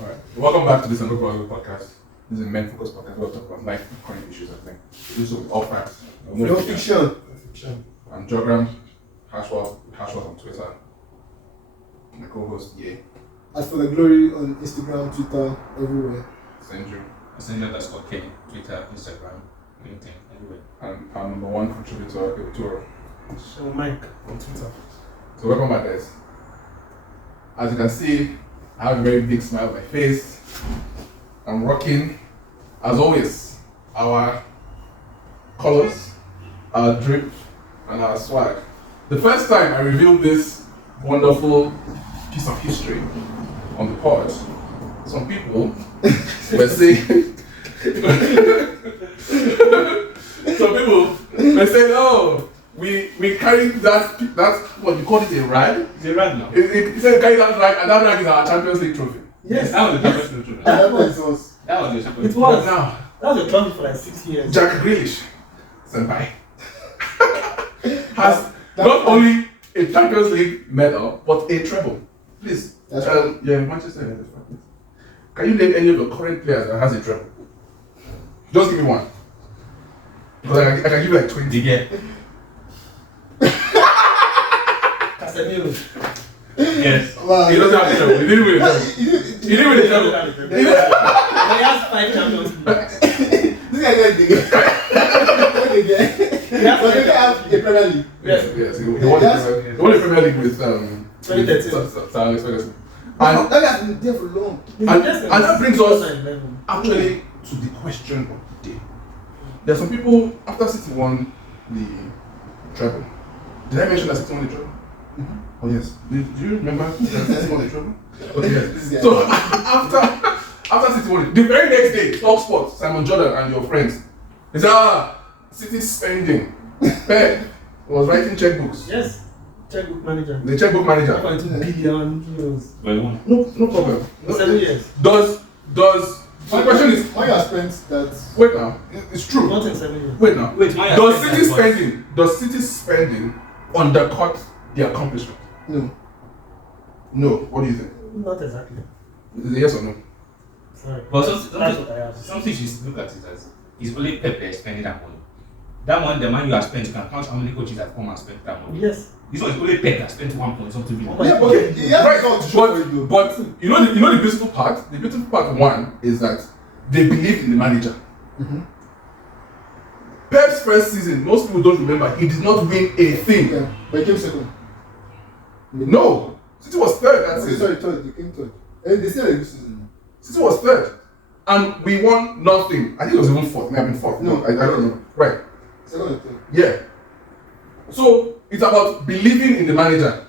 Alright. Welcome back to this Unraveling podcast. This is a men focused podcast. We'll talk about life current issues, I think. This is all facts. No fiction. I'm Jogram, Hashwell on Twitter. My co-host, yeah. As for the glory on Instagram, Twitter, everywhere. Sandra. Sandra_K, Twitter, Instagram, LinkedIn, everywhere. And our number one contributor, Turo. So Mike on Twitter. So welcome back, guys. As you can see, I have a very big smile on my face. I'm rocking, as always, our colors, our drip, and our swag. The first time I revealed this wonderful piece of history on the pod, some people were saying, oh, we carried that's what you call it, a rag? It's a rag now. He said carry that rag, and that rag is our Champions League trophy. Yes, That was the Champions League trophy. that was. That was the It was. Now, That was a trophy for like 6 years. Jack Grealish, senpai, has not only a Champions League medal, but a treble. Please, That's right. yeah, Manchester United. Can you name any of the current players that has a treble? Just give me one. Because I can give you like 20. Yeah. Casemiro. Yes. Wow. He doesn't have a treble. He didn't win a treble. He didn't win a treble. He has 5 Champions League. This guy got the game. He has But they 5 have a Premier League. Yes. He won the Premier League with 2013. Sir Alex Ferguson. And that has been there for long. And that brings us actually to the question of the day. There are some people, after City won the treble. Did I mention that City won the treble? Oh yes. Do you remember that City won the treble? Okay, yes. So after City won it, the very next day, Talk Sports, Simon Jordan and your friends, they said, City spending. Pep was writing checkbooks. Yes. Checkbook manager. The checkbook manager. 2 billion euros. Well, one. No problem. 7 years. Does so the question is, why you have spent that? wait now, it's true. Not in 7 years. Wait now. Wait, why Does City spending undercut the accomplishment? No. No. What do you think? Not exactly. Is it yes or no? Sorry. But That's what I have. something you should look at it as is only Pep that is spending that money. That money, the money you have spent, you can count how many coaches have come and spent that money. Yes. This one is only Pep that spent 1 point something billion. Yeah, but he has results to show for it though. But you know the beautiful part? The beautiful part one is that they believe in the manager. Mm-hmm. Pep's first season, most people don't remember, he did not win a thing. Yeah, but he came second. No. City was third that Okay, season. sorry, third. He came third. And they still had a good season. City was third. And we won nothing. I think it was even fourth. It may have been fourth. No. I don't know. Right. Second and third. Yeah. So it's about believing in the manager.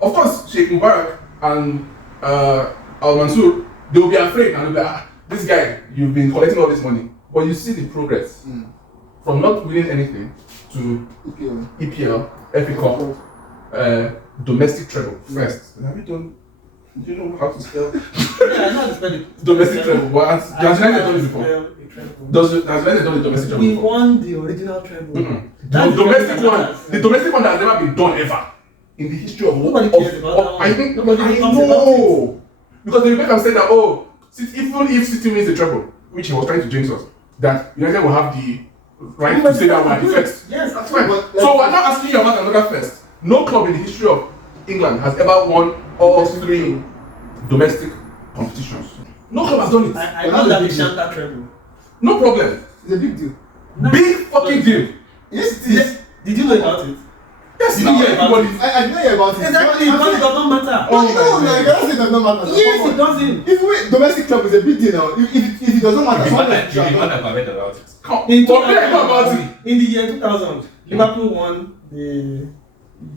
Of course, Sheikh Mubarak and Al Mansour, they will be afraid and they'll be like, this guy, you've been collecting all this money. But you see the progress from not winning anything to EPL, FA Cup, domestic treble first. Have you done? Do you know how to spell Yeah, I know how to spell it. domestic treble? But has United done it before? Has United done the domestic treble We before? won the original treble. The domestic one that has never been done ever in the history of Nobody cares about that one. I think Nobody I talks know because they make them say that even if City wins the treble, which he was trying to jinx us, that United will have the right to say that we are the first. Yes, That's fine. So we're not asking you about another first. No club in the history of England has ever won all 3 domestic competitions. No club has done it. I know that we shan't that treble. No problem. It's a big deal. Big fucking deal. Yes, it is. Did you know about it? Yes, Did now you hear about everybody. I didn't hear about it. Exactly, because it does not matter. Oh, no, no, you cannot say it does not matter. Yes, it doesn't. If we domestic club is a big deal now, if it does not matter, If someone you else should have want done. to comment about it. Come In on, about it. In the year 2000, Liverpool won the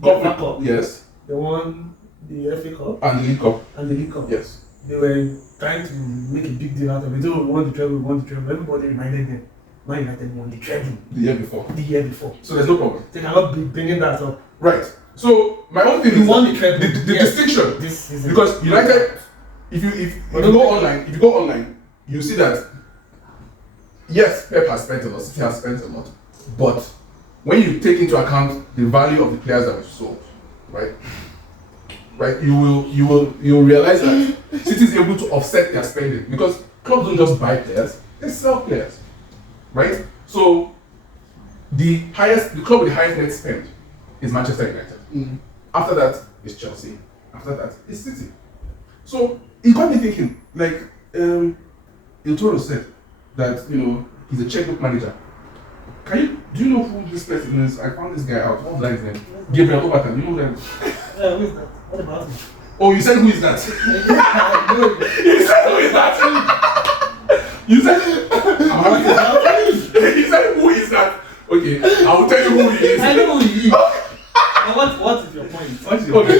Cup. Yes. They won the FA Cup And the League Cup. and the League Cup. Yes. They were trying to make a big deal out of it. Oh, we won the treble. Everybody reminded them, Man United won the treble The year before. the year before. So there's no problem. They cannot be bringing that up. Right. So my own thing You is won the treble. the Yes. distinction. This season. Because United, if you go online, you see that yes, Pep has spent a lot, City has spent a lot, but when you take into account the value of the players that we've sold, right? right, you'll realize that City is able to offset their spending because clubs don't just buy players, they sell players, right? So the club with the highest net spend is Manchester United. After that is Chelsea. After that is City. So it got me thinking, like Il Toro said that he's a checkbook manager. Do you know who this person is? I found this guy out. What's that his name? Gabriel Obertan. You know that? Who is that? What about him? Oh, you said who is that? You said who is that? You said you said who is that? Okay, I will tell you who he is. I know who he is. What is your point? What's your Okay.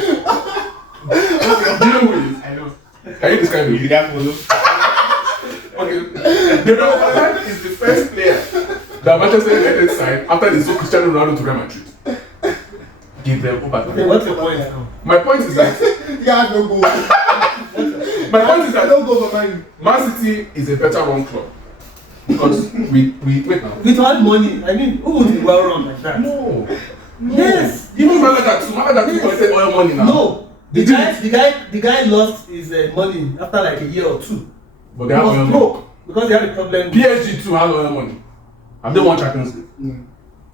Do you know who he is? I know. Can you describe him? You didn't follow. Okay. Gabriel Obertan is the first player that Manchester United signed after they sold Cristiano Ronaldo to Real Madrid. Gabriel Obertan. Okay, what's your point now? My point is that Yeah, no go. my point is that Don't go for mine. Man City is a better run club because we wait now. With all money, I mean, who would be well run like that? No. Yes. Even Malaga too collected oil money now. No. The guy lost his money after like a year or two. But they He have oil was money. broke because they had a problem. PSG too has oil money. Have they won Champions League?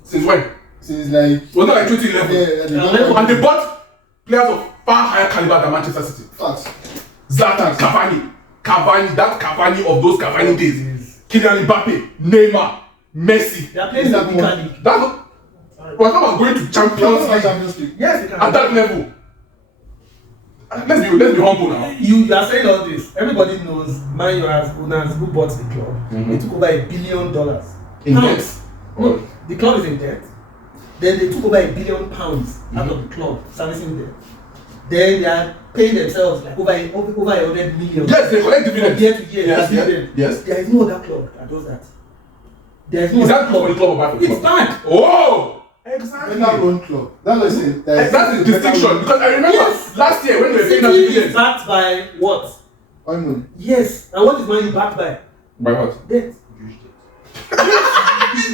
Since when? Since like Was it like 2011? yeah, And they bought players of far higher caliber than Manchester City. facts. Zlatan, that Cavani of those Cavani days. Kylian Mbappe, Neymar, Messi. They are playing in the bigger league. That's not. We're talking about going to Champions League Yes, they can. at that level. Let's be humble now. You are saying all this. Everybody knows Man U as owners who bought the club. They took over $1 billion. In Pounds. debt. No, the club is in debt. Then they took over £1 billion out of the club, servicing debt. Then they are paying themselves like over 100 million. Yes, they collect From dividends. year to year. Yes, Dividend. yes. There is no other club that does that. There is no Is other that good for the club or bad for the It's club? bad. Oh! Exactly. Better run club. That's what I say. That's the distinction because I remember Yes. last year when they were paying that City is dividend. backed by what? Oil money. Yes. And what is Man U backed by? By what? Debt.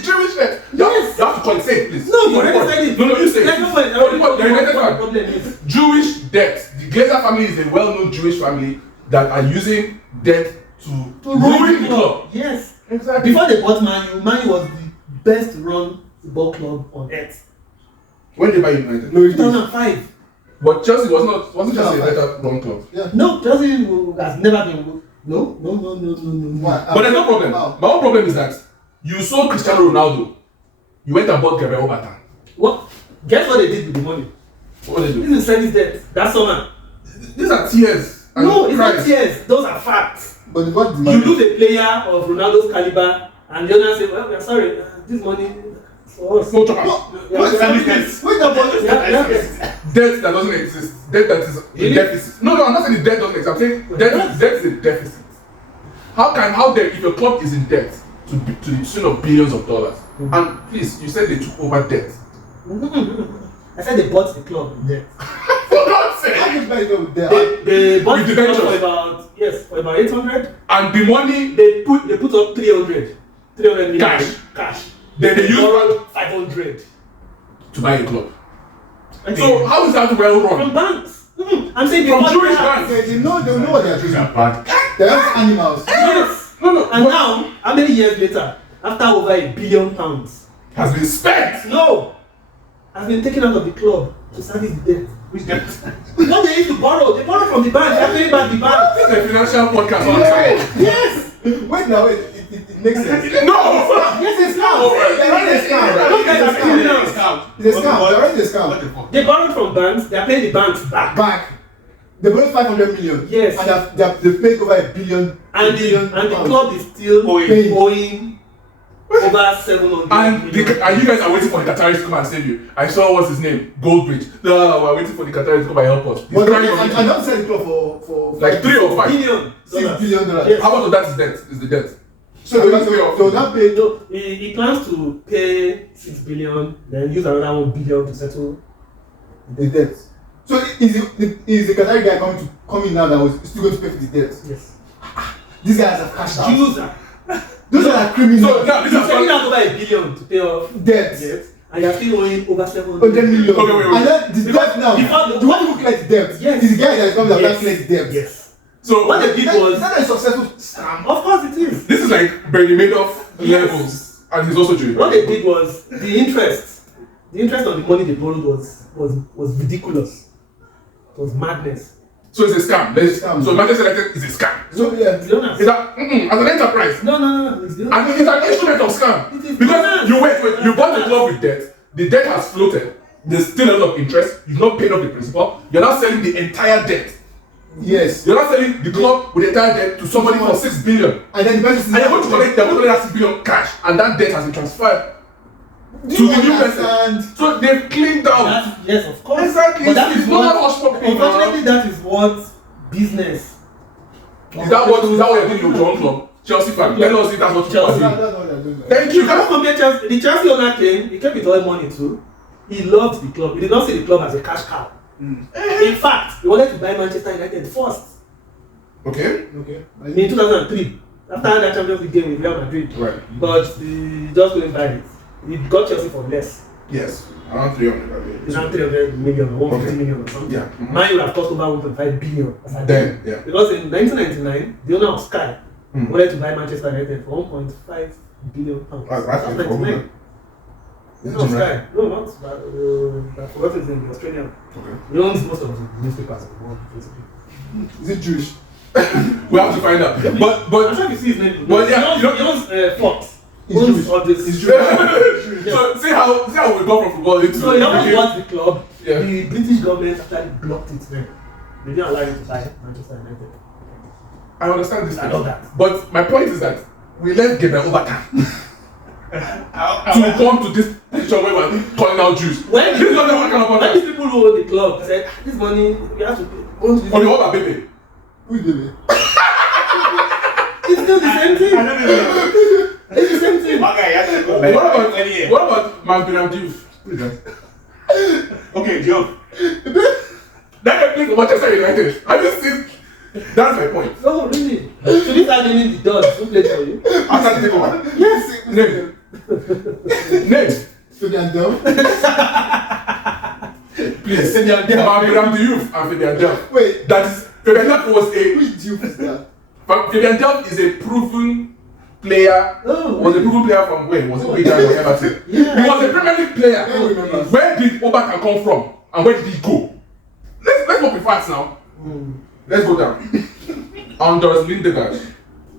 Jewish debt. Yes. You have to call it safe, please. No, you already said it. No, you say There's it. no point. I For already the told you United what the fan. problem is. Jewish debt. The Glazer family is a well-known Jewish family that are using debt to ruin the club. Yes. Exactly. Before they bought Man U was the best run football club on earth. When they buy United. No, it is. 2005. But Chelsea wasn't just a better run club. Yeah. No, Chelsea has never been good. No. Why? But there's no problem. How? My own problem is that you sold Cristiano Ronaldo. You went and bought Gabriel Obertan. What? Guess what they did with the money? What did they do? This is service debt. That summer. These are tears. And No, it's not cries. tears. Those are facts. But what You demand? lose a player of Ronaldo's caliber, and the owner say, "Well, we are sorry. This money for us." No chopper. What service debt? Wait a minute. Yeah. Debt that doesn't exist. Debt that is a deficit. No, I'm not saying the debt doesn't exist. I'm saying debt is a deficit. How dare if your club is in debt to the tune of billions of dollars? And please, you said they took over debt. I said they bought the club in debt. For God's sake! How much money go there? They bought With the the club ventures. for about 800. And the money They put up 300 million Cash. Then they use borrowed 500 to buy a club. Okay. So how is that well run? From banks. I'm saying From bought Jewish that. banks. They know what they are doing. bad. They are animals. Yes. No. And but now, how many years later, after over £1 billion, has been spent. no, has been taken out of the club to service the debt. Which debt? What they used to borrow, they borrow from the bank. They are paying back the bank. This is a financial podcast on time. Yes. Wait now, it makes sense. No! Yes, it's now. They're running a scam. Those guys are criminals. It's a scam. They're running a What scam. the fuck? They borrowed from banks. They are paying the banks back. Back. They borrowed 500 million. Yes. And they've paid over £1 billion. And the club is still Owing. owing over 700 And million. you guys are waiting for the Qataris to come and save you. I saw what's his name? Goldbridge. No, we're waiting for the Qataris to come and help us. He's But crying on I it. don't sell the club for Like 3 or 5. $1 billion. $6 billion. Yes. How much of that is debt? Is the debt? So that pay. No, he plans to pay 6 billion, then use another 1 billion to settle. The debt. So is the Qatari guy coming in now that was still going to pay for the debt? Yes. These guys have cashed out. Jews are Those are criminals. So now this He's is taking what out over $1 billion to pay off Debt. debt, and you're still owing over 700 100 million. Okay, wait. And then the debt now. The one who collects debt. Yes. Is the guy that comes and Yes. collects debt. Yes. So What they did was, Is that a successful scam? of course it is. this is like Bernie Madoff Yes. levels, and he's also doing What they did was the interest on the money they borrowed was ridiculous. It was madness. So it's a scam. Scam. So Manchester United is a scam. So yeah. To be honest. Is that as an enterprise? No. It's the And it's an instrument of scam. It is Because not. you bought the club with debt, the debt has floated, there's still a lot of interest, you've not paid off the principal, you're now selling the entire debt. Yes. You're not selling the club with the entire debt to somebody for 6 billion. And then the person And you're going to collect that 6 billion cash, and that debt has been transferred Do to you the new person. understand? So they've cleaned out. Yes, of course. Exactly. But that It's is not what, hush puppy, unfortunately, that is what business. Is that what you're doing in your own club? Chelsea fan. Tell us if that's what you are Chelsea. doing. That's what they're doing. Thank You you. cannot compare Chelsea. The Chelsea owner came, he came with all money too. He loved the club. He did not see the club as a cash cow. In fact, he wanted to buy Manchester United first Okay. Okay. in 2003 after that Champions League game with Real Madrid. Right. But he just couldn't buy it. He got Chelsea for less. Yes. Around 300. It's around 300 million or 150 million or something. Yeah. Man, you have cost over 1.5 billion. As a Then, deal. yeah. Because in 1999, the owner of Sky Hmm. wanted to buy Manchester United for 1.5 billion pounds. That's That's it. 99. Is it No, Jim Ryan? Sky. No, not. I forgot his name. The Australian. Okay. He owns most of the newspapers in the world, basically. Is it Jewish? We have to find out. I'm But sure you see his name. But yeah, he owns Fox. He's Owns Jewish. all this. He's Jewish. so see how we go from football into So he almost cricket. bought the club. Yeah. The British government actually blocked it then. They didn't allow him to buy Manchester United. I understand this. I know that. But my point is that we let Gabriel Overton to come to this position where we're calling out Jews. When This is not the one kind of when podcast. these people who own the club said, this money we have to pay. Won't On we-" the other baby. Who did it? It's still the same thing. I don't know. It's the same thing. One guy has to go. What about Manbiram Diouf? Who is that? Okay, Joe. That guy plays for Manchester United. Have you seen? That's my point. No, really. So these are naming the dogs who played for you. After the takeover. Yes. Name. Name. Fabian Del. Please. Manbiram Diouf and Fabian Delph. Wait. That is Fabian Delph was a Which Jew is that? Fabian Delph is a proven player. Oh, Was a proven player from where? Was it Wigan or Everton? Yeah. He was a Premier League player. I remember. Where did Obakan come from? And where did he go? Let's not be fast now. Let's go down. Anders Lindegaard.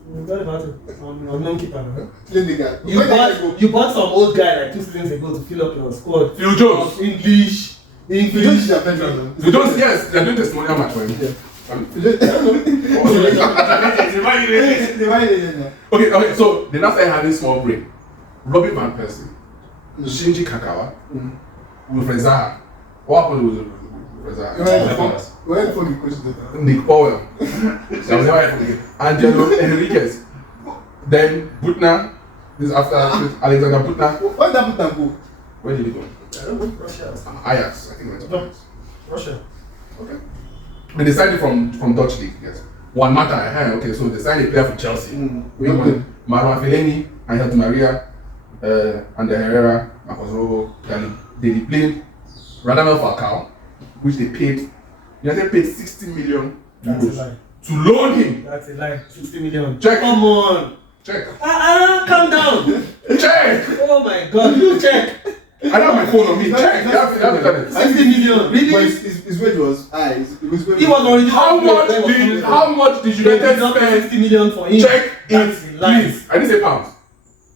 What about it? Unknown keeper. Right? Lindegaard. You bought some old guy like 2 seasons ago to fill up your squad. Phil Jones. Of English. You don't see that veteran now. Phil Jones, yes, they're doing testimonial match for him. Yeah. I don't know. They might legend now. Okay, so they now started having small break. Robbie Van Persie, Shinji Kagawa, Wilfred Zaha. What happened with Wilfred Zaha? Where the fuck you question that? Nick Powell. So I was never here for Angelo Enriquez. Then Butner. This is after Alexander Butner. Why that put go? Where did he go? I don't know. Russia. Ajax, I think that's Ajax. Russia. Okay. They decided from Dutch league, yes. One matter, okay, so they signed a player from Chelsea. We won Marouane Fellaini, Angel Di Maria, Ander Herrera, Marcos Rojo, they played Radamel Falcao, which they paid. United paid 60 million That's a euros lie. to loan him. That's a lie. 60 million. Check. Come on. Check. Calm down. Check! Oh my God. You check. I have my phone on me. Check. You have internet. 60 million. Really? But his wage was high. He was already. How much did United spend? 60 million for him. Check That's it, a lie. please. I didn't say pounds.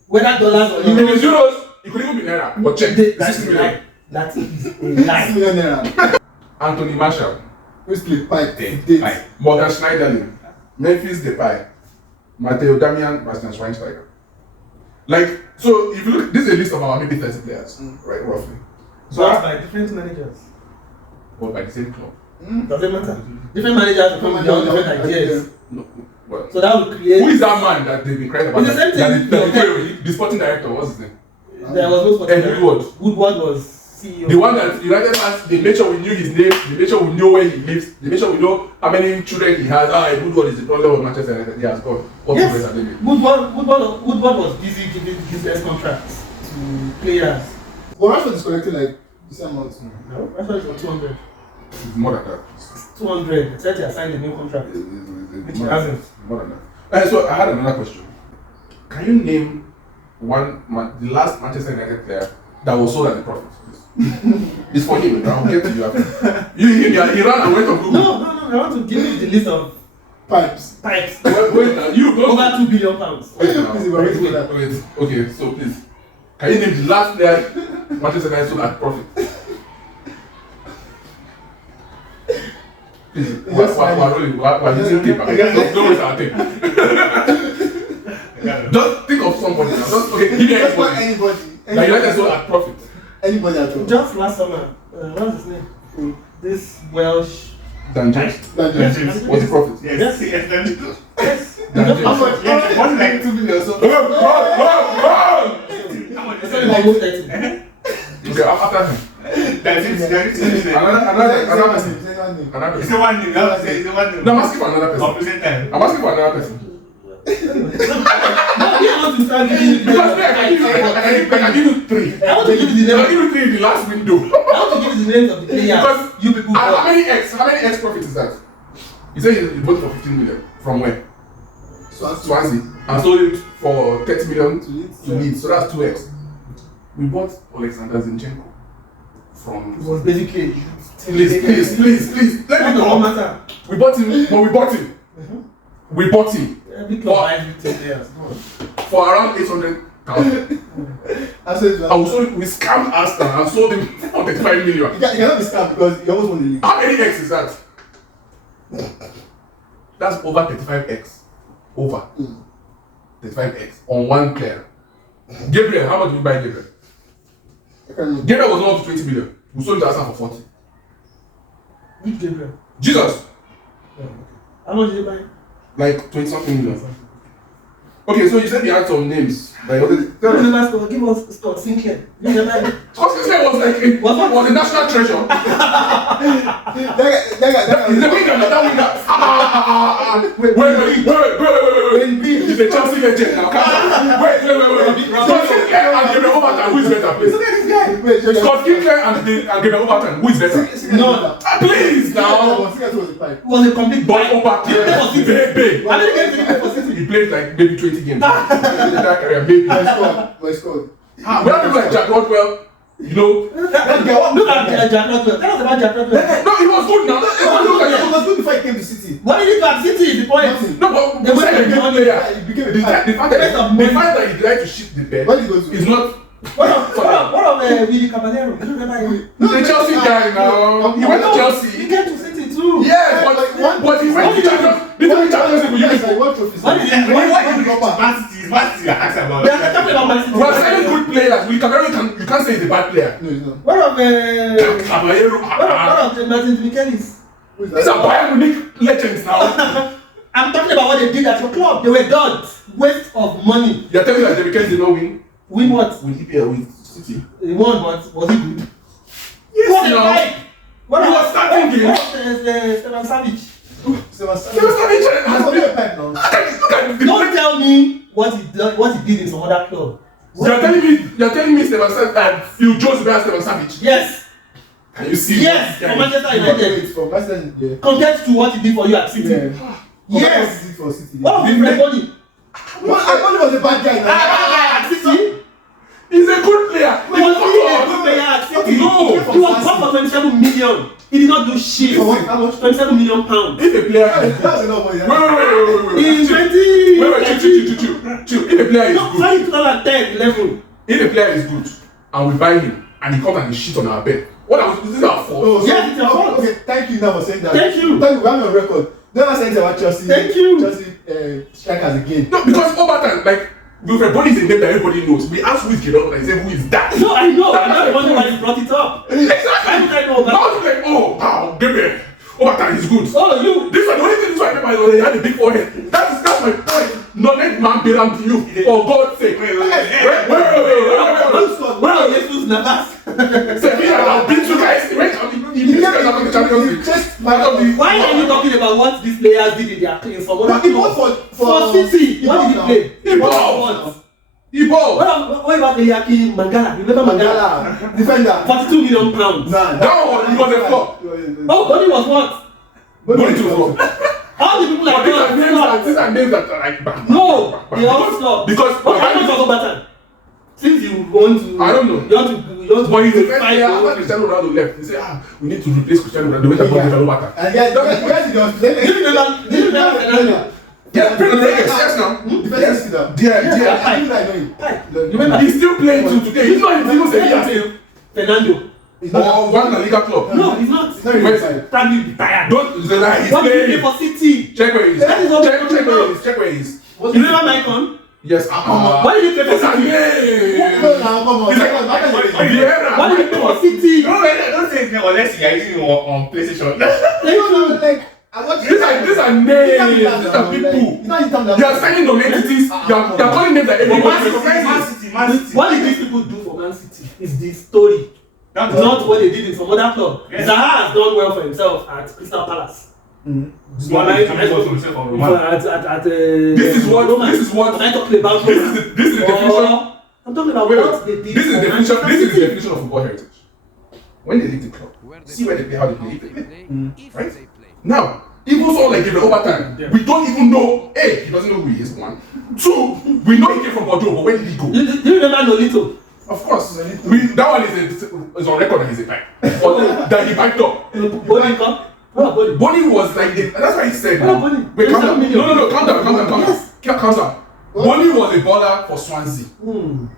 Whether dollars or If it is euros, it could even be naira. But check. That's 60 a million. lie. That is a 6 lie. million naira. Anthony Marshall, Who's played pipe? Date. Date. Morgan Schneiderlin, Memphis Depay, Matteo Damian, Bastian Schweinsteiger. Like, so if you look, this is a list of our maybe 30 players, right, roughly. So that's by different managers. But by the same club. Doesn't matter. Different managers will come with their own different ideas. No, well, So that will create. who is that man that they've been crying about? It's the same thing. The sporting director, what's his name? There was no sporting Ed Woodward. Woodward was CEO. The one that United has, they made sure we knew his name, they made sure we know where he lives, they made sure we know how many children he has. Ed Woodward is the problem of Manchester United. He has gone. What Yes. progress are they making? Woodward was busy giving business contracts to players. But Rashford is collecting like the same amount. No, Rashford is on 200. It's more than that. 200. They said he has signed a new contract. Which he hasn't. More than that. So I had another question. Can you name the last Manchester United player that was sold at the profit? It's for him. I'll get to you after. He ran and went on Google. No. I want to give you the list of Pipes. pipes. Wait now. You go. Over £2 billion. Wait now. Wait. Okay, so please. Can you name the last player Manchester United sold at profit? Please. We're using paper. Don't waste our time. Just think of somebody now. Okay, give me anybody. That United sold at profit. Anybody at all. Just last summer, what's his name? This Welsh. Dan James. What's the profit? Yes. Yes. Dan James. How much? What's like 2 billion or so? Almost 30. Okay, after him. That's it. Another person. Say Another It's person. the one name. It's the one name. No, I'm asking for another person. Opposite time. I'm asking for another person. No, you want to start giving you the Because name I can give you three. I want to give you the I name. can give you three in the last window. I want to give you the names of the players. Because You people how bought. many X profit is that? You say you bought it for 15 million. From where? Swansea. And sold it for 30 million to Leeds. So that's 2X. We bought Alexander Zinchenko It from. was basically. Please. Let me No know. matter. We bought him, but we bought him. We bought him Every club buys 15 players. for around 800,000. And we scammed Arsenal and sold him for 35 million. You cannot be scammed because you almost won the league. How many X is that? That's over 35X. Over 35X on one player. Gabriel, how much did we buy Gabriel? I can't remember. Gabriel was not up to 20 million. We sold it to Arsenal for 40. Which Gabriel? Jesus! How much did you buy? Like 20 something million. Okay, so you said you had some names. Like, Give us Scott Sinclair. You remember? Scott Sinclair was like was a national treasure. That guy. He's a winger, that winger. Wait. He's a Chelsea legend now. Wait. Scott Sinclair and Gabriel Overton, who is better, please? Look at this guy. Wait. Scott Sinclair and Gabriel Overton, who is better? No. Please now. It was a complete Boy Overton. Babe. How many games did you play for City? He played like maybe 20 games in that career, maybe. My score. We have people like Jack Rodwell, you know. Look at Jack Rodwell. Tell us about Jack Rodwell. No, he was good now. He was good before he came to City. What did he do at City is the point. No, but They we went said to a good player. He became a The fan. fact that he tried to shit the bed What did he go to? is not. What of Willy Caballero? You remember him? He's a Chelsea guy now. He went to He Chelsea. came to City too. Yes, but he went to Champions. Before Champions League, Yes, I won trophies. What did he do? Man City asked about They are talking about Man City. we are selling good players. You can't say he's a bad player. No, he's not. What of Caballero. Martin Michelis? Who is These are that? Bayern Munich legends now. I'm talking about what they did at your club. They were duds. Waste of money. You're telling me that David Kelly did not win? Win what? With EPL, with City. He won, but was he good? Yes, What now. like? What He was starting games. What of Stefan Savic? Sebastian. has He's been. a pipe now. Look at the Don't tell me what he did in some other club. You're telling me Stefan Savic and Phil Jones better Stefan Savic. Yes. Can you see? Yes. For Manchester United. For Manchester, yeah. Compared to what he did for you at City. Yeah. Yes. What did he do for City? What of everybody? I thought he was a bad guy now. At City. He's a good player. He was really a good player at City. No. He was bought for 27 million. He did not do shit. For what? How much? 27 million pounds. If a player That's a lot of money. wait. In 20. Chill. If a player is No, good, sorry, 2010, 11. if a player is good, and we buy him, and he comes and he shit on our bed, what are we? This is our fault. Oh, so, Yes, it's your fault. Okay, thank you now for saying that. Thank you. Thank you. We have it on record. Never said anything about Chelsea. Thank you. Chelsea strikers again. No, because Overton, like, Wilfred Bony is a name that everybody knows. We ask who is Giroud, and I say who is that? No, I know. I'm not wondering why you brought it up. Exactly. Why would I know that? Now it's like, oh, wow, Gabriel, Overton is good. Oh, you. This one, the only thing this one I remember is he had a big forehead. That's my point. Knowledge man belong to you. For God's sake. Wait. Wow, Jesus Navas. Sevilla have beat you guys. Wait, you guys are the Champions League. Just Why are you talking about what these players did in their claims for what? He bought for For City. What did he play? He bought. He bought. What about Eliakim Mangala? You remember Mangala? Defender. 42 million pounds. Nah, That was a flop. Oh, Body was what? Money to flop. All the people like These are names that are like bang. No, they all flop. Because what happened to Obatan? Since you want to, I don't know. You want to But he's the first fight player after Cristiano Ronaldo left. He said, we need to replace Cristiano Ronaldo with a Cristiano Ronaldo. And guys, just Do you remember Fernando? Yeah, yes now. You remember? He's still playing till today. He's not even saying Fernando. or one La Liga club. No, he's not. Probably retired. Don't lie. He's What did he playing. play for City? Check where he is. That is all Check people where know. he is. Check where he is. You remember Maicon? Yes. Why did he play for City? Why did he play for City? Don't say it unless you are using it on PlayStation. These are names. These are people. You are signing on entities. You are calling names that everybody recognizes. What did these people do for Man City? Is the story. Not what they did in some other club. Yes. Zaha has done well for himself at Crystal Palace. This This is what. Am I talking about This is the definition. I'm talking about Wait, what they did. this is the for definition. Man This is the City. definition of football heritage. When they leave the club, see where they play, how they play, right? Now, even so, like over time, we don't even know. A, he doesn't know who he is. One, two, we know he came from Bordeaux, but where did he go? Do you remember Nolito? Of course, that one is on record that he's a pipe, or that he piped up. Bonnie was like, that's why he said. Wait, calm down. No, calm down. Bonnie was a baller for Swansea.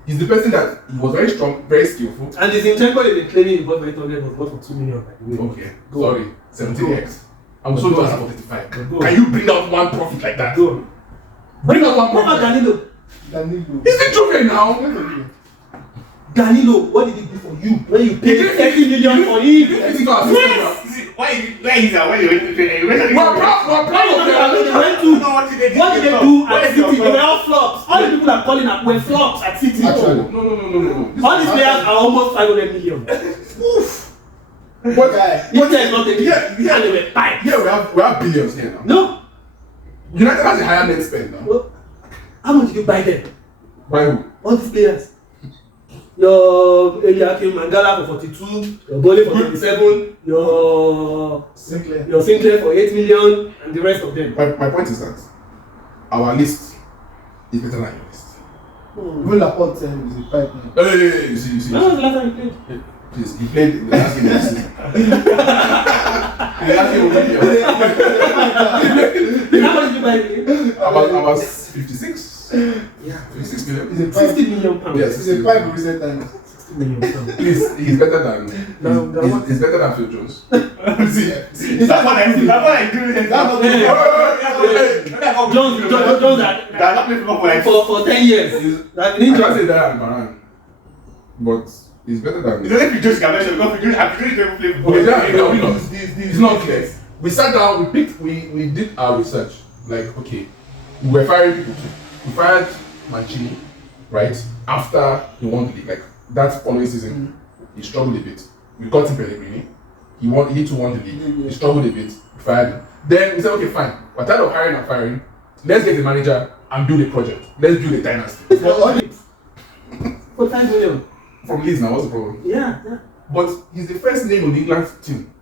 He's the person that he was very strong, very skillful. And his Zinchenko you've been claiming he bought for 800 was bought for 2 million. By the way. Okay, sorry, 17x. I'm so doing for 35. Can you bring out one profit like that? Go. Bring out one What about profit. Danilo. Is it Juve now? Danilo, what did he do for you? When you paid 30 million for him? Why is that? Why you went to train? We're proud of them. What did they do at City? They were all flops. All the people are calling up were flops at City. No. All these players are almost 500 million. Oof. What? Inter is not taking Yeah. and they were pipes. Yeah, we have billions here now. No. United has a higher net spend now. Well, how much did you buy them? By who? All these players. Your Eliakim Mangala for 42, your Bole for 27, your Sinclair for 8 million, and the rest of them. My point is that our list is better than your list. Even Laporte is a pipe now. Hey, you see. When was the last time you played? Please, he played in the last game of the season. How much did you buy the game? About 56. Yeah. 56 million. He's a pipe. 60 million pounds. Yes. He's a pipe in recent times. 60 million pounds. Please, he's better than he's better than Phil Jones. See. That's what I do. Jones had for 10 years. I can't say that and Varane, but he's better than. It's only Fijo's can mention because Fijo's never played football. Okay, it's not clear. We sat down, we did our research. Like, okay, we were firing people too. We fired Mancini, right? After he won the league, like that following season, he struggled a bit. We got him Pellegrini. He too won the league. He struggled a bit. We fired him. Then we said, okay, fine. We're tired of hiring and firing. Let's get the manager and build a project. Let's build a dynasty. For 10 million. From Leeds now, what's the problem? Yeah. But he's the first name on the England team.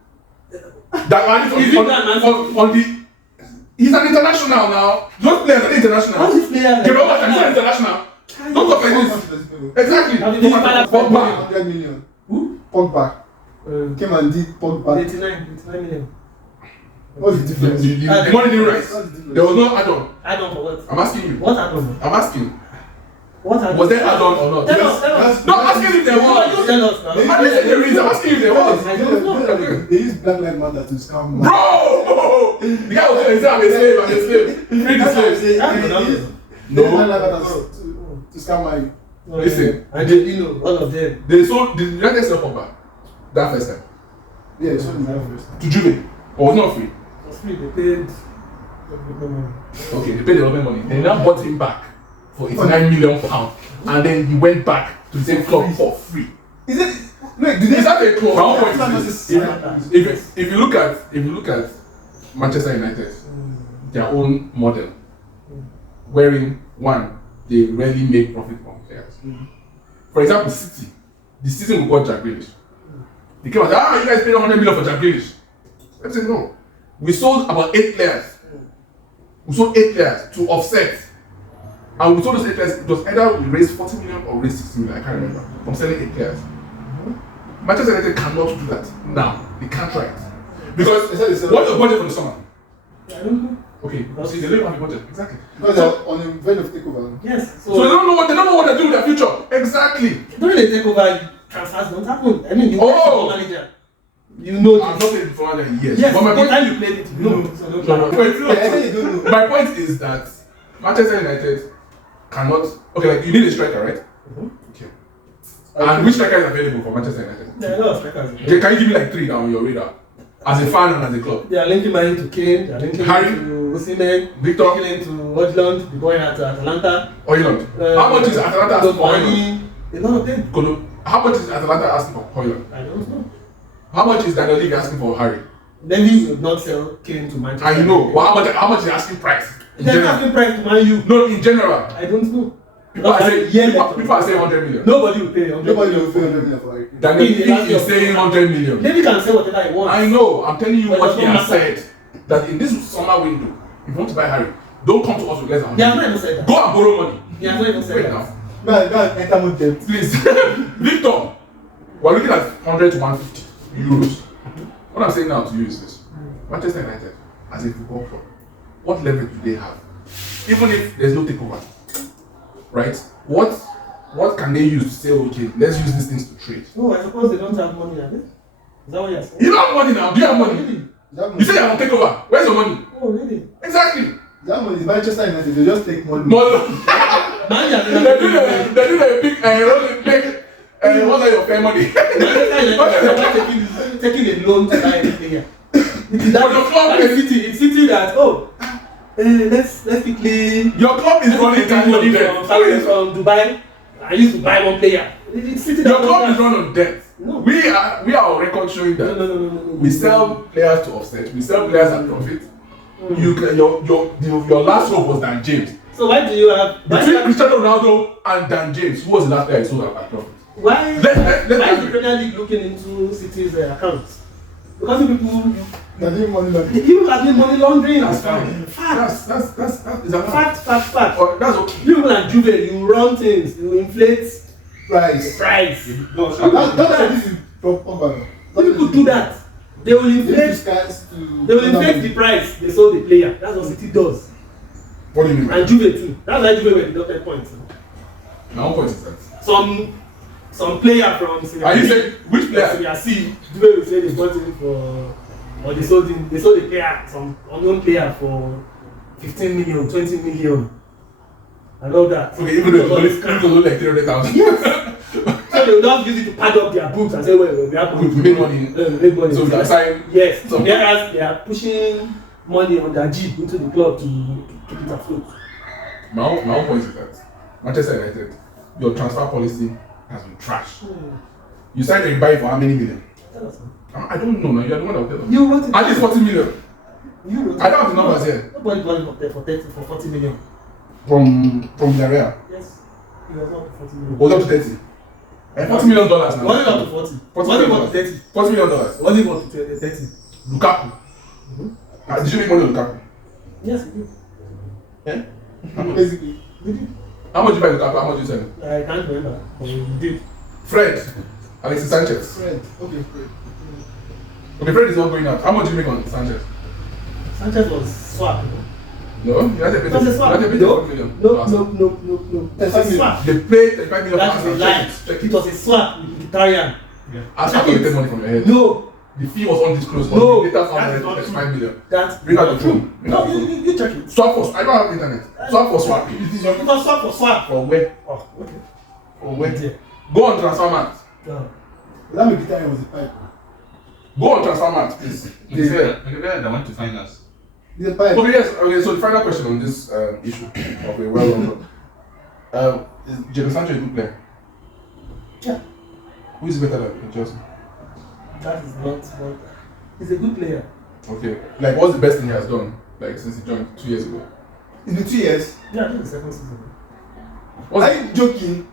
He's an international now. Those players are international. How's this player? Give up, he's an international. Don't talk like this. Exactly. Pogba. 100 million. Who? Pogba. Came and did Pogba. 89 million. What's the difference? The money didn't rise. There was no add-on. Add-on for what? I'm asking you. What add-on? I'm asking. What add-on? Was there add-on or not? Tell us. No, I'm asking if there was. Tell us now. I didn't say there is. I'm asking if there was. I don't know. They use Black Lives Matter to scam. Bro! The guy was saying, I'm a slave. Free the slave. No. To scam my. Listen. And they, all of them. They sold the United States Pogba that first time. Yeah, so it's To Juve. Or was not free. It was free. They paid. Okay, they paid the government money. They now bought him back for £89 million. And then he went back to the same club for free. Is it? Look, do they Is that a club? My own point is is if you look at Manchester United, their own model, wearing one they rarely make profit on players. For example, City, the season we got Jack Grealish. They came and said, you guys paid 100 million for Jack Grealish. I said, no. We sold about 8 players. We sold 8 players to offset. And we sold those 8 players, it was either we raised 40 million or raised 60 million, I can't remember, from selling 8 players. Manchester United cannot do that now. They can't try it. Because what's the budget for the summer? I don't know. Okay, see, they don't have a budget. Exactly. Because they're on the verge of takeover. Yes. So they don't know what they're doing with their future. Exactly. During the takeover, transfers don't happen. I mean, you manager. You know I'm not saying before that years. Yes, but my point, time you played it, you know. So don't No. my point is that Manchester United cannot. Okay, like you need a striker, right? Okay. And which striker is available for Manchester United? There are a lot of strikers. Okay, can you give me like 3 on your radar? As a fan and as a club. They are linking money to Kane, they are linking Harry, money to Osimhen, Victor, linking to Odland, the boy at Atalanta. Hoyland. How much is Atalanta asking for Hoyland? A lot of them. How much is Atalanta asking for Hoyland? I don't know. How much is Daniel Levy asking for Harry? Levy would not sell Kane to Manchester. I know. Well, how much is the asking price? They're asking price to Man U. No, in general. I don't know. People are saying 100 million. Nobody will pay 100 Nobody million. will pay 100 million for Harry. Daniel Levy is saying 100 million. Levy can say whatever he wants. I know. I'm telling you But what it he doesn't has matter. said. That in this summer window, if you want to buy Harry, don't come to us with less than They 100 have not million. even said that. Go and borrow money. They have not even said Wait that. now. Man, enter more debt. Please. Victor, we're looking at 100 to 150 euros. What I'm saying now to you is this. Manchester United, as a football club, what leverage do they have? Even if there's no takeover, right? What can they use to say, okay, let's use these things to trade? Oh, I suppose they don't have money, have they? Is that what you're saying? You don't have money now. Do you have money? Really? You say you have a takeover. Where's your money? Oh, really? Exactly. That money is Manchester United. They just take money. Model. Man, They're doing a big, what's that your fair money? taking a loan to buy a player. But your club is It's City that, let's quickly your club is running take money from Dubai. I used to buy one player. It's City that your club is run on debt. No. We are on record showing that No. we sell players to offset. We sell players at profit. You can, your last hope was Dan James. So why do you have Between Cristiano Ronaldo and Dan James, who was the last player you sold at profit? why is Let's the Premier League looking into City's accounts? Because you people They're doing money laundering. you have been money laundering. That's fine. Fact. That's is a fact. Fact. Oh, that's okay. You like Juve, you run things, you inflate Price. price. Don't say this is proper. People do that. They will inflate the price they sold the player. That's what City does. What do you mean? And Juve too. That's why Juve were deducted points. My own point is that. Some player from Are you saying which player? Serie C, Juve will say they bought him for, or they sold the player, some unknown player for 15 million, 20 million, and all that. Okay, even though it's only like 300,000. Yes. So they will just use it to pad up their books and say, well, we have We made money. made money. So we can sign. Yes. some- Whereas they are pushing money on their jeep into the club to keep it afloat. My own point is that Manchester United, your transfer policy has been trash. You signed a buy for how many million? Tell us. I don't know now. You're the one that will tell us. You wrote it. At least 40 million. You wrote it. I don't have the numbers here. Nobody bought him for 40 million. From the area. Yes. He was not for 40 million. Was up to 30. $40 million now. Was it up to 40? Was it up to 30? $40 million. Was it up to 30? Lukaku. Did you make money on Lukaku? Yes, we did. Yeah? Basically. We did. How much did you buy Lukaku? How much did you sell? I can't remember, but we did. Fred. Alexis Sanchez. Fred. Okay, Fred. Okay, Fred is not going out. How much did you make on Sanchez? Sanchez was swap. No, you had to pay It was a swap. 40 million. No. That's It's a swap. They paid 35 million That is a for lie. Sanchez. Check It it. was a swap with Italian. Ask for collected money from your head. No, The fee was undisclosed. But No, the data that found is that not it's true. 5 million. that's Bring out not the true. phone. Bring out No, the phone. you check it. Swap for. I don't have internet. Swap for swap. It was swap for swap. For where? Oh, okay. For where? Yeah. Go on Transfermarkt. No. That make the time was a pipe. Go on Transfermarkt, please. It's here. Okay, I want to find us. It's a pipe. Okay, yes. Okay, so the final question on this issue of a well-run club. Is Jadon Sancho a good player? Yeah. Who is better than Chelsea? That is not what. He's a good player. Okay. Like, what's the best thing he has done? Like, since he joined 2 years ago? It's been 2 years. Yeah, I think the second season. Are you joking?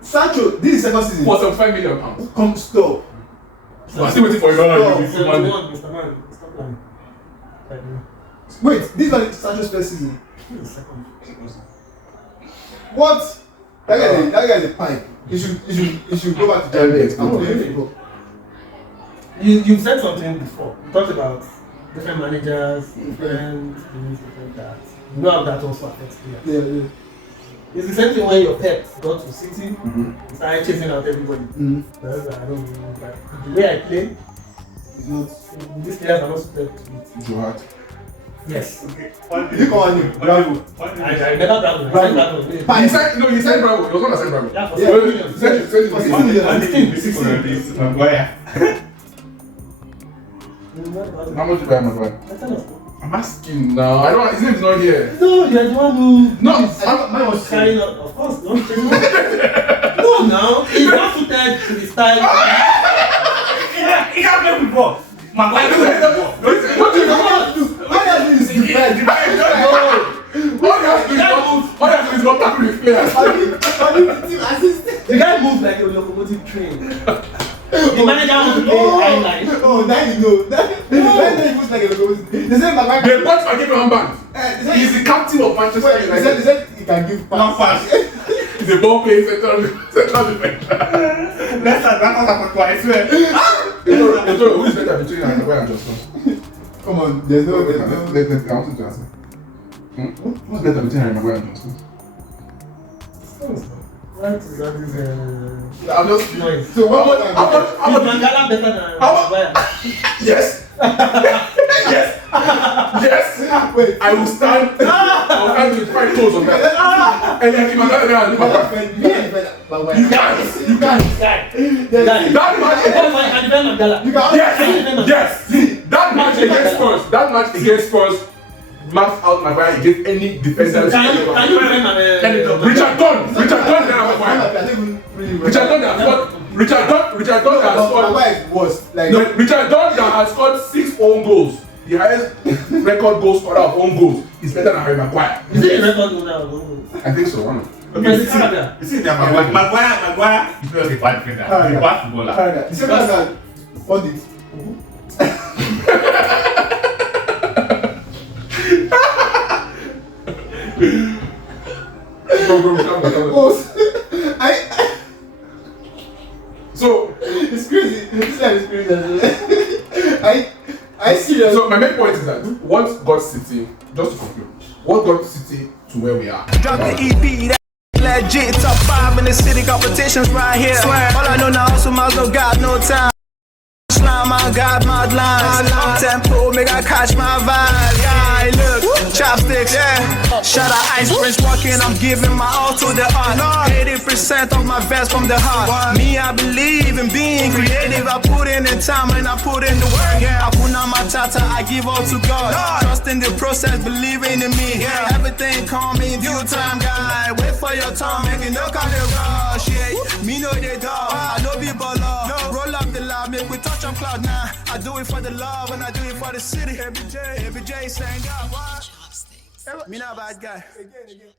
Sancho, this is second season. For some £5 million. Come stop. I'm still waiting for you. Mr. Man, stop lying. Wait, this is Sancho's first season. Second. What? That guy is a pipe. You should go back to Jeremy. You said something before. You talked about different managers, different things, different that. You know how that also affects players. Yeah. It's the same thing when your pet got to City, started chasing out everybody. Because I don't know, like, the way I play, it's not, these players are not suited to it. Johad. Yes. Okay. You come on, Bravo. I never Bravo. He said Bravo. He was not saying Bravo. Yeah, for Yeah. 7 million. He said $16 million. Maguire. How much did you buy Maguire? I'm asking now. I don't. His name is not here. No, you're the one who. No, Mine was carrying up. Of course, don't change it. No, now he's not suited to the style. He can't play football. Maguire What do you want? Why are you defend? All you have to do is not tackle with players. The guy moves like a locomotive train. The manager wants to play highlight. Oh, now you know. That moves like a locomotive. They said Maguire. They want to give him armband. He's the captain of Manchester United. They said he can give pass. He's a ball playing central defender. Let's start that I swear. Who is better between Maguire and Johnson? Come on, there's no. I want to answer. Who's better between Maguire and Johnson? What is that? I'm just Noise. So what more Is Mangala better than Maguire? Yes. Yes. Wait. I will stand. I will stand with 5 toes on that. And then You can't. that match. Yes. See, that match against Spurs. That match against Spurs. Max out Maguire against any defender. Can you remember Richard Dunn. Richard Dunn. Richard Dunn has scored. Like Richard Dunn has scored 6 own goals. The highest record goal scorer of own goals is better than Harry Maguire. Is it a record goal now? I think so. One of them. Okay, you see that Maguire is not a bad defender. He's a bad footballer. the second one, what did? So it's crazy. This life is crazy. I serious. So my main point is that what got City, just to conclude, what got City to where we are? Drop the EP, that legit. Top 5 in the city, competitions right here. Swear. All I know now, so miles no got no time. Slime, I got mad lines. Up tempo, make I catch my vibe. Yeah, look, chopsticks, yeah. Shut out ice French walking, I'm giving my all to the art. 80% of my best from the heart. Me, I believe in being creative. I put in the time and I put in the work. I put on my tata, I give all to God. Trust in the process, believing in me. Everything come in due time, guy. Wait for your time, make it no kind of rush. Yeah, me know they dog. I know be baller. Roll up the lab, make we touch on cloud now. I do it for the love and I do it for the city. Every J saying God, what? Me not bad guy. Again.